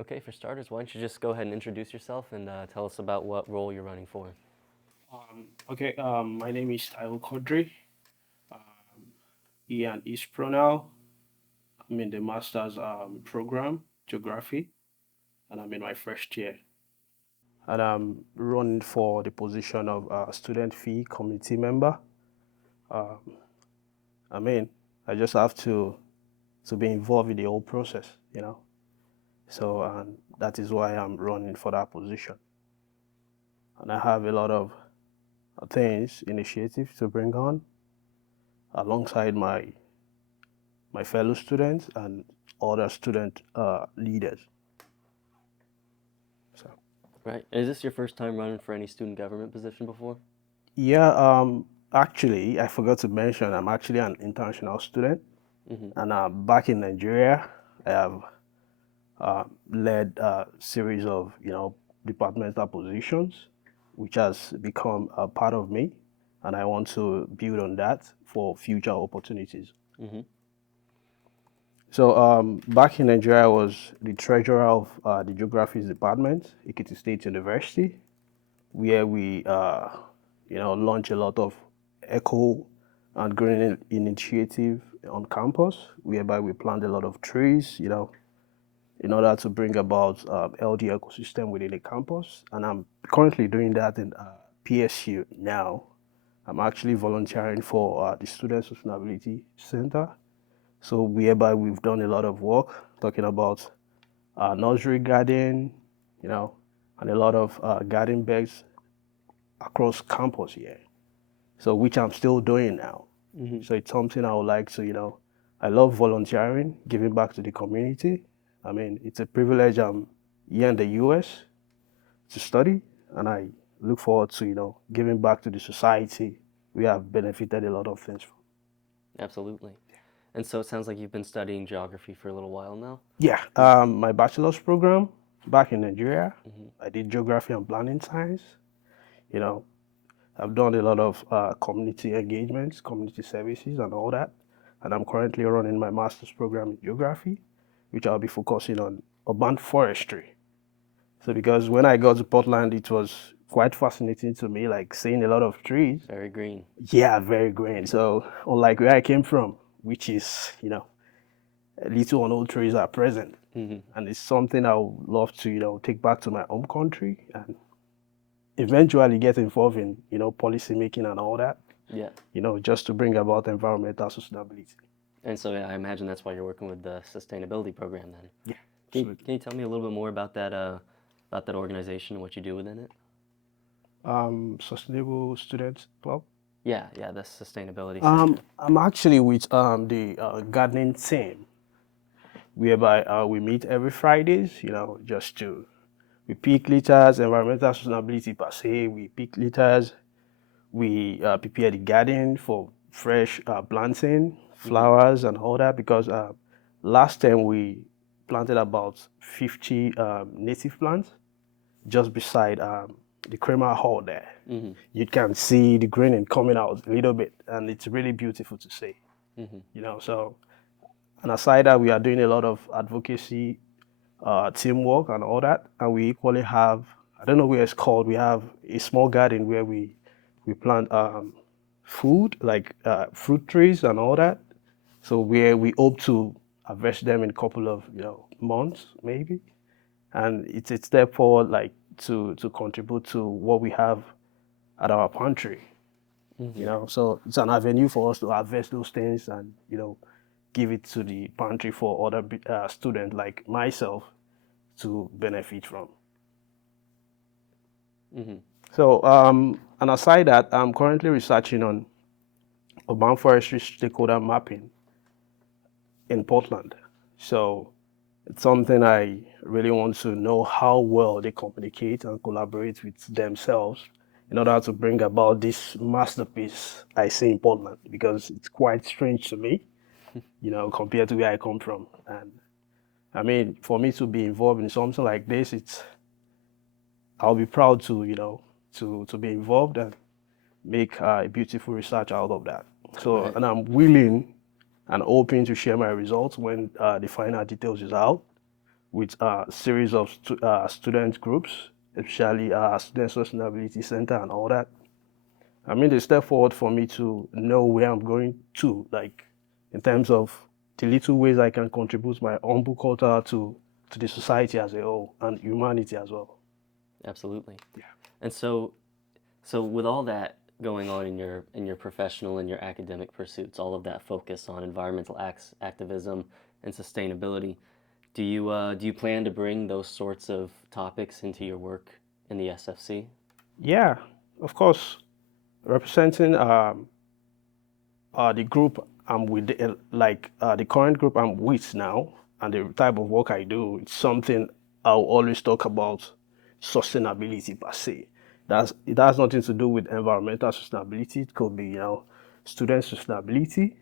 Okay, for starters, why don't you just go ahead and introduce yourself and tell us about what role you're running for? My name is Taiwo Quadri. He and his pronoun. I'm in the master's program, geography, and I'm in my first year. And I'm running for the position of student fee committee member. Um, I mean, I just have to be involved in the whole process. So, and that is why I'm running for that position. And I have a lot of things, initiatives to bring on alongside my fellow students and other student leaders. So Right. Is this your first time running for any student government position before? yeah, actually, I forgot to mention I'm actually an international student, Mm-hmm. and back in Nigeria, I have led a series of departmental positions, which has become a part of me, and I want to build on that for future opportunities. Mm-hmm. So back in Nigeria, I was the treasurer of the geography department, Ekiti State University, where we, launch a lot of eco and green initiative on campus, whereby we plant a lot of trees, in order to bring about healthy ecosystem within the campus. And I'm currently doing that in PSU now. I'm actually volunteering for the Student Sustainability Center. So whereby we've done a lot of work talking about nursery garden, you know, and a lot of garden beds across campus here. So which I'm still doing now. Mm-hmm. So it's something I would like to, I love volunteering, giving back to the community. I mean, it's a privilege. I'm here in the US to study, and I look forward to, giving back to the society. We have benefited a lot of things from. Absolutely. And so it sounds like you've been studying geography for a little while now. Yeah, my bachelor's program back in Nigeria, Mm-hmm. I did geography and planning science. You know, I've done a lot of community engagements, community services, and all that. And I'm currently running my master's program in geography, which I'll be focusing on urban forestry. So, because when I got to Portland, it was quite fascinating to me, like seeing a lot of trees. Very green. Yeah, very green. So, unlike where I came from, which is, little or no trees are present. Mm-hmm. And it's something I would love to, take back to my home country and eventually get involved in, policy making and all that, Yeah. just to bring about environmental sustainability. And so yeah, I imagine that's why you're working with the sustainability program then. Yeah, Can you, absolutely. can you tell me a little bit more about that organization and what you do within it? Sustainable Students Club. Yeah, yeah, the sustainability center. I'm actually with the gardening team, whereby we meet every Fridays, just to we pick litters, environmental sustainability per se. We pick litters, we prepare the garden for fresh planting, Mm-hmm. flowers, and all that. Because last time we planted about 50 native plants just beside the Kramer Hall there. Mm-hmm. You can see the greening coming out a little bit, and it's really beautiful to see. Mm-hmm. So and aside that, we are doing a lot of advocacy, teamwork, and all that. And we equally have, I don't know where it's called, we have a small garden where we plant food, like fruit trees and all that. So where we hope to harvest them in a couple of months maybe, and it's a step forward, like to contribute to what we have at our pantry. Mm-hmm. So it's an avenue for us to harvest those things and give it to the pantry for other students like myself to benefit from. Mm-hmm. So, and aside that, I'm currently researching on urban forestry stakeholder mapping in Portland. So, it's something I really want to know how well they communicate and collaborate with themselves in order to bring about this masterpiece I see in Portland, because it's quite strange to me, compared to where I come from. And I mean, for me to be involved in something like this, I'll be proud to, to be involved and make a beautiful research out of that. So, Right. and I'm willing and open to share my results when the final details is out. with a series of student groups, especially Student Sustainability Center and all that. I mean, the step forward for me to know where I'm going to, like in terms of the little ways I can contribute my humble quota to the society as a whole and humanity as well. Absolutely. Yeah. And so with all that going on in your professional and your academic pursuits, all of that focus on environmental activism and sustainability, do you plan to bring those sorts of topics into your work in the SFC? Yeah, of course, representing the group I'm with, the current group I'm with now, and the type of work I do, it's something I'll always talk about sustainability per se. It has nothing to do with environmental sustainability. It could be, student sustainability,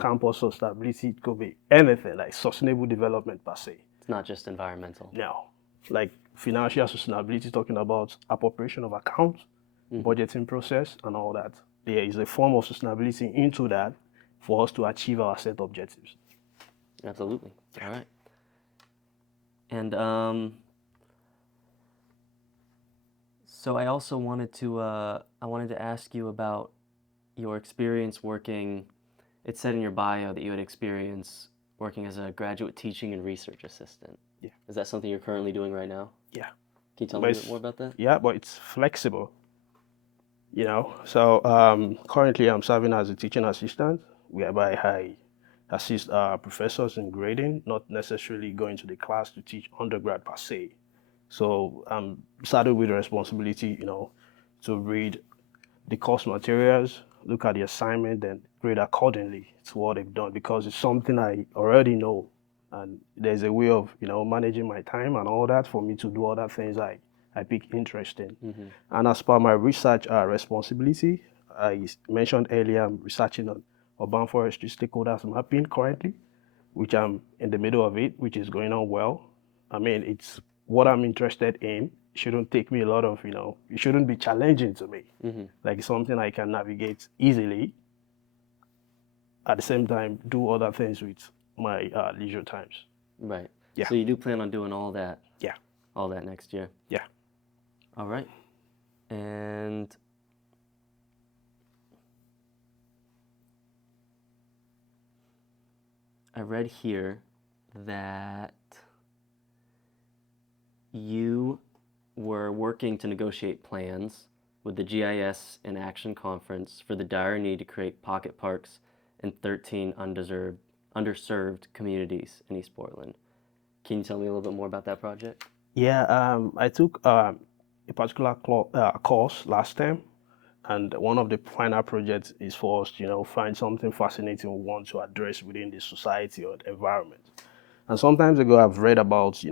campus sustainability. It could be anything like sustainable development per se. It's not just environmental. Now, like financial sustainability, talking about appropriation of accounts, budgeting process, and all that. There is a form of sustainability into that for us to achieve our set objectives. Absolutely. All right. And so I also wanted to ask you about your experience working. It said in your bio that you had experience working as a graduate teaching and research assistant. Yeah. Is that something you're currently doing right now? Yeah. Can you tell But me a bit more about that? Yeah, but it's flexible, So currently I'm serving as a teaching assistant, whereby I assist professors in grading, not necessarily going to the class to teach undergrad per se. So I'm saddled with the responsibility, to read the course materials, look at the assignment, and grade accordingly to what they've done because it's something I already know. And there's a way of, managing my time and all that for me to do other things I pick interest in. And as per my research responsibility, I mentioned earlier, I'm researching on urban forestry stakeholders mapping currently, which I'm in the middle of it, which is going on well. I mean, it's what I'm interested in. It shouldn't take me a lot of, it shouldn't be challenging to me. Like something I can navigate easily. At the same time, do other things with my leisure times. Right. Yeah. So you do plan on doing all that Yeah. next year? Yeah. All right. And I read here that you were working to negotiate plans with the GIS and Action Conference for the dire need to create pocket parks in 13 underserved communities in East Portland. Can you tell me a little bit more about that project? Yeah, I took a particular course last time, and one of the final projects is for us to, find something fascinating we want to address within the society or the environment. And sometimes ago, I've read about,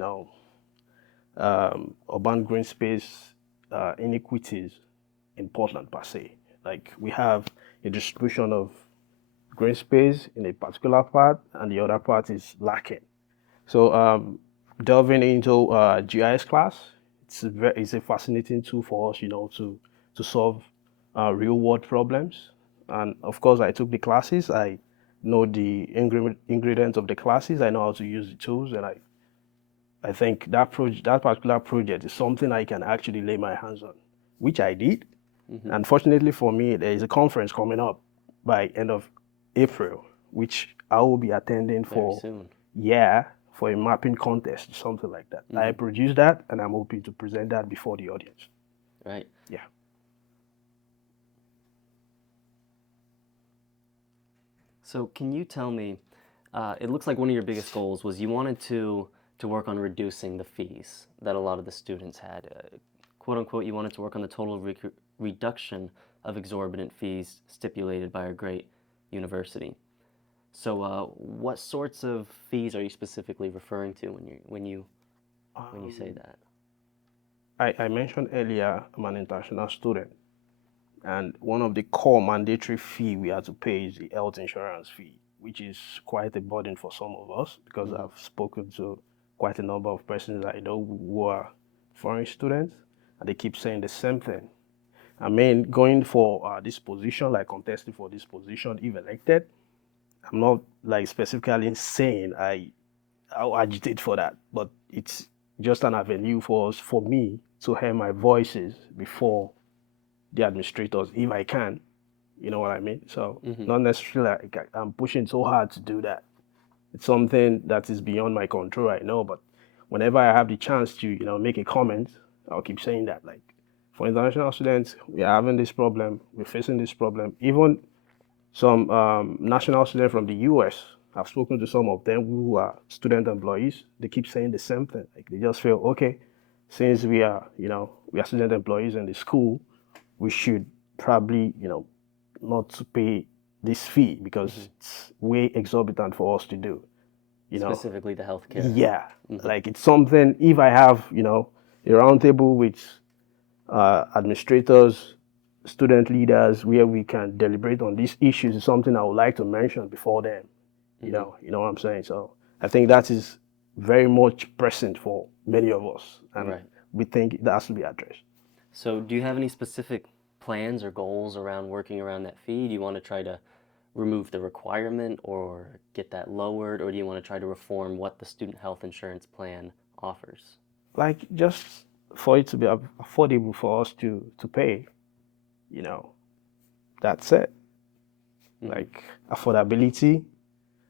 urban green space inequities in Portland per se. Like we have a distribution of green space in a particular part, and the other part is lacking. So delving into GIS class, it's a fascinating tool for us, to solve real world problems. And of course, I took the classes. I know the ingredients of the classes. I know how to use the tools, and I think that particular project is something I can actually lay my hands on, which I did. Unfortunately for me, there is a conference coming up by end of April, which I will be attending Very soon. for a mapping contest, something like that. I produced that, and I'm hoping to present that before the audience. Right. Yeah. So can you tell me, it looks like one of your biggest goals was you wanted to work on reducing the fees that a lot of the students had. Quote unquote, you wanted to work on the total reduction of exorbitant fees stipulated by our great university. So what sorts of fees are you specifically referring to when you say that? I mentioned earlier I'm an international student, and one of the core mandatory fee we have to pay is the health insurance fee, which is quite a burden for some of us because I've spoken to quite a number of persons I know who are foreign students, and they keep saying the same thing. I mean, going for this position, like contesting for this position, if elected, I'm not like specifically saying I'll agitate for that. But it's just an avenue for us, for me, to hear my voices before the administrators, if I can. You know what I mean? So not necessarily like I'm pushing so hard to do that. It's something that is beyond my control right now. But whenever I have the chance to, make a comment, I'll keep saying that. Like for international students, we are having this problem, we're facing this problem. Even some national students from the US, I've spoken to some of them who are student employees. They keep saying the same thing. Like they just feel, okay, since we are student employees in the school, we should probably, not to pay this fee because it's way exorbitant for us to do. Specifically the healthcare. Yeah, like it's something. If I have, a roundtable with administrators, student leaders, where we can deliberate on these issues, is something I would like to mention before then. You know what I'm saying. So I think that is very much present for many of us, and Right. we think that has to be addressed. So do you have any specific plans or goals around working around that fee? Do you want to try to remove the requirement or get that lowered, or do you want to try to reform what the student health insurance plan offers? Like just for it to be affordable for us to pay, you know, that's it. Like affordability,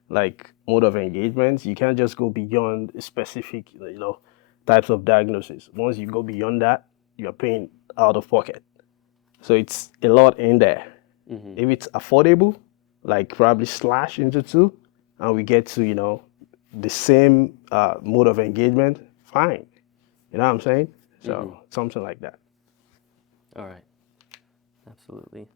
like mode of engagement. You can't just go beyond specific, types of diagnosis. Once you go beyond that, you're paying out of pocket. So it's a lot in there. If it's affordable, like probably slash into two, and we get to, the same mode of engagement, fine. You know what I'm saying? So something like that. All right. Absolutely.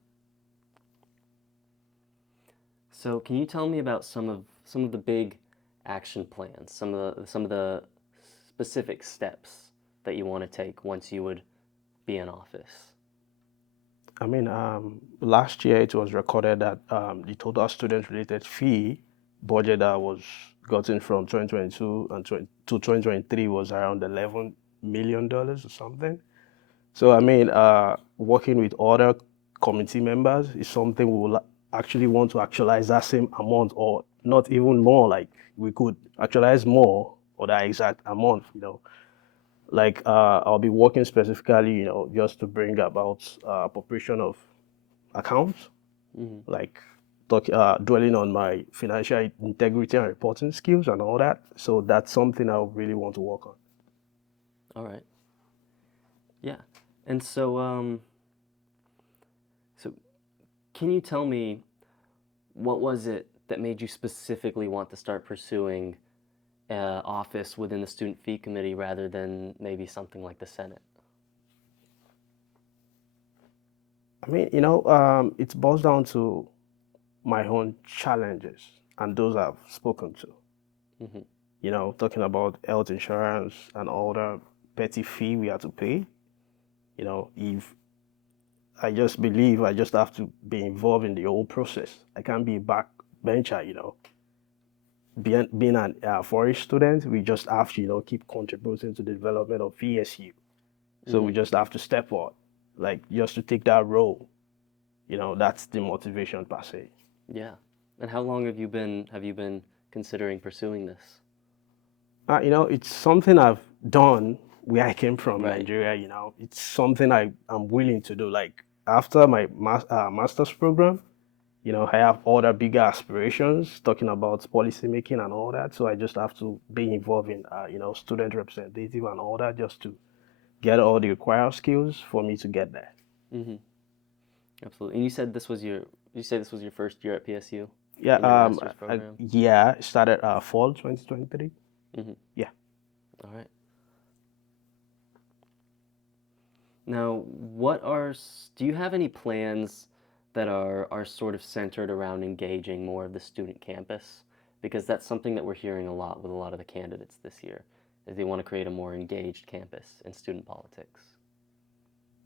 So can you tell me about some of the big action plans, some of the specific steps that you want to take once you would be in office? I mean, last year it was recorded that the total student-related fee budget that was gotten from 2022 and to 2023 was around $11 million or something. So I mean, working with other committee members is something we will actually want to actualize that same amount, or not even more. Like we could actualize more or that exact amount. Like I'll be working specifically, just to bring about appropriation of accounts, like dwelling on my financial integrity and reporting skills and all that. So that's something I really want to work on. All right. Yeah. And so can you tell me what was it that made you specifically want to start pursuing office within the student fee committee rather than maybe something like the Senate? I mean, it boils down to my own challenges and those I've spoken to. Talking about health insurance and all the petty fee we have to pay. If I just believe I just have to be involved in the whole process. I can't be a backbencher. Being an foreign student, we just have to, keep contributing to the development of VSU. So we just have to step out, like just to take that role. That's the motivation per se. Yeah. And how long have you been considering pursuing this? It's something I've done where I came from, Right. Nigeria. It's something I'm willing to do. Like after my master's program, I have other bigger aspirations, talking about policy making and all that. So I just have to be involved in, student representative and all that, just to get all the required skills for me to get there. Absolutely. And you said this was your first year at PSU Yeah, in your master's program? yeah, it started fall 2023. Yeah. All right. Now, do you have any plans that are sort of centered around engaging more of the student campus? Because that's something that we're hearing a lot with a lot of the candidates this year, is they want to create a more engaged campus in student politics.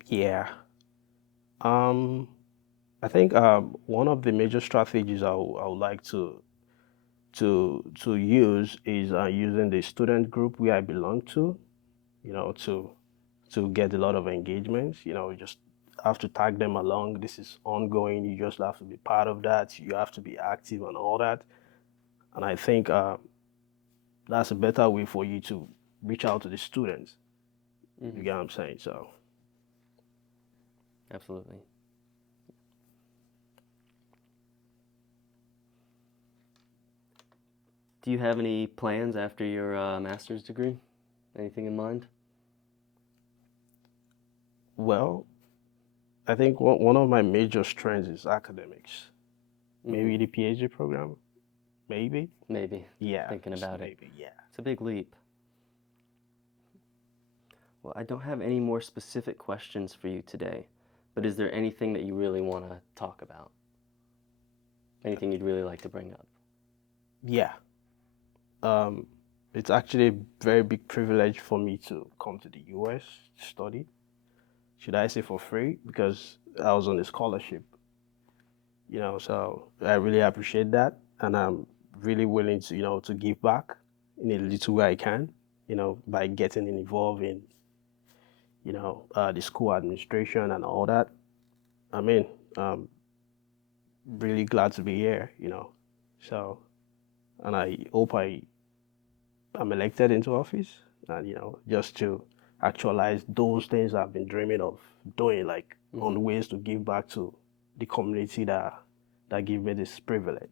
Yeah. Um, I think one of the major strategies I would like to use is using the student group where I belong to, to get a lot of engagements. You just have to tag them along. This is ongoing. You just have to be part of that. You have to be active and all that. And I think that's a better way for you to reach out to the students. You get what I'm saying? So Absolutely. Do you have any plans after your master's degree? Anything in mind? well, I think one of my major strengths is academics. Maybe the PhD program. Maybe. Maybe. Yeah. Thinking about it. Maybe. Yeah. It's a big leap. Well, I don't have any more specific questions for you today, but is there anything that you really want to talk about? Anything you'd really like to bring up? Yeah. Um, it's actually a very big privilege for me to come to the US to study. Should I say for free? Because I was on a scholarship, so I really appreciate that. And I'm really willing to, to give back in a little way I can, by getting involved in, the school administration and all that. I mean, I'm really glad to be here. So, and I hope I'm elected into office and, just to actualize those things I've been dreaming of doing, like on ways to give back to the community that give me this privilege.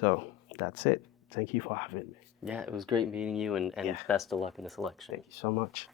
So that's it. Thank you for having me. Yeah, it was great meeting you, and Yeah. best of luck in this election. Thank you so much.